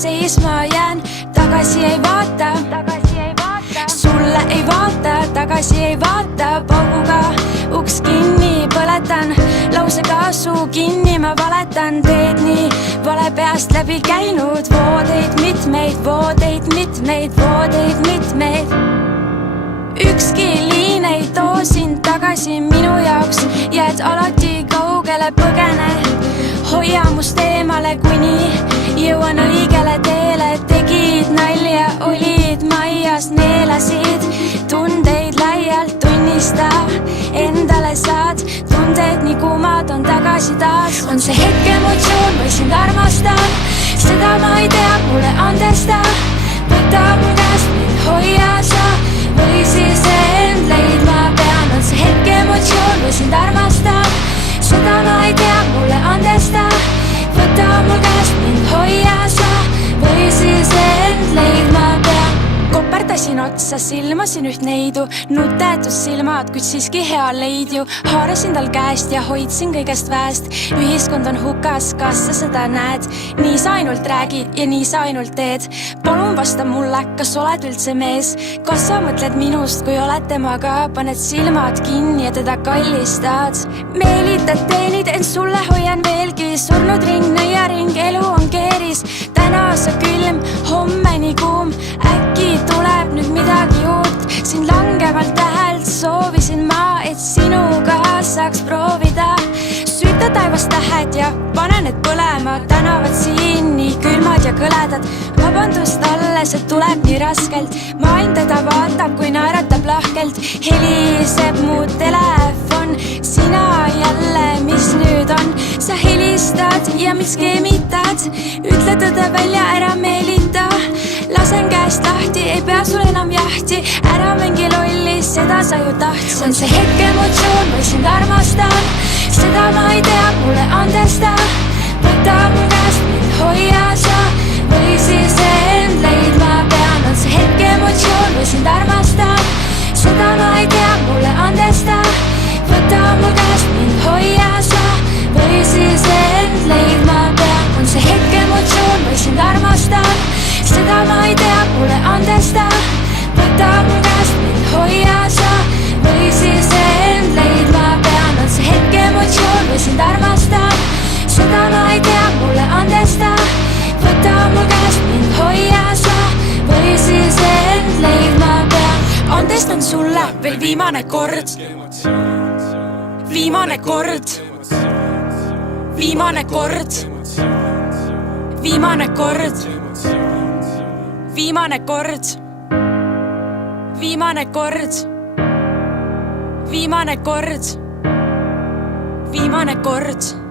seisma jään, tagasi ei vaata, sulle ei vaata, tagasi ei vaata. Pauguga uks kinni põletan, lausega suu kinni ma valetan. Teed nii vale peast läbi käinud, voodeid mitmeid, voodeid mitmeid, voodeid mitmeid. Ükski liin ei too sind tagasi minu jaoks, jääd alati kaugele, põgene. Hoia must eemale, kuni jõuan õigele teele. Tegid nalja, olid maias, neelasid tundeid laialt, tunnista endale saad. Tunded nii kuumad on tagasi taas. On see hetk emotsioon või sind armastan, seda ma ei tea, mulle andesta. Võta mu käest mind, hoia sa või siis end leidma pean. On see hetk emotsioon või sind armastan, seda ma ei tea, mulle andesta. Võta mu käest mind, hoia sa või siis end leidma pean. Koperdasin otsa, silmasin üht neidu, nutetus silmad, kuid siiski hea leid ju. Haarasin tal käest ja hoidsin kõigest väest. Ühiskond on hukas, kas sa seda näed? Nii sa ainult räägid ja nii sa ainult teed. Palun vasta mulle, kas oled üldse mees? Kas sa mõtled minust, kui oled temaga? Paned silmad kinni ja teda kallistad. Meelitad, teenid, ent sulle hoian veelgi. Surnud ring, nõiaring, elu on keeris. Täna sa külm, homme nii kuum. Äkki tuleb nüüd midagi uut. Sind langevalt tähelt soovisin ma, et sinuga saaks proovida. Süüta taevast tähed ja pane need põlema. Tänavad siin nii külmad ja kõledad. Vabandust alles, et tuleb nii raskelt. Maailm teda vaatab, kui naeratab lahkelt. Heliseb mu telefon, sina jälle, mis nüüd on? Sa helistad ja miks keemitad? Ütle tõde välja, ära meelita. Lasen käest lahti, ei pea sul enam jahti. Ära mängi lolli, seda sa ju tahtsid. On see hetk emotsioon või sind armastan, seda ma ei tea, mulle andesta. Võta mu käest mind, hoia sa või siis end leidma pean. On see hetk emotsioon või sind armastan, seda ma ei tea, mulle andesta. Võta mu käest mind, hoia sa või siis end leidma pean. On see hetk emotsioon või sind armastan, seda ma ei tea, mulle andesta. Võta mu käest mind, hoia sa või siis end leidma pean. On see hetk emotsioon või sind armastan, seda ma ei tea, mulle andesta. Võta mu käest mind, hoia sa või siis end leidma pean. Andestan sulle veel viimane kord. Viimane kord. Viimane kord. Viimane kord. Viimane kord. Viimane kord. Viimane kord. Viimane kord.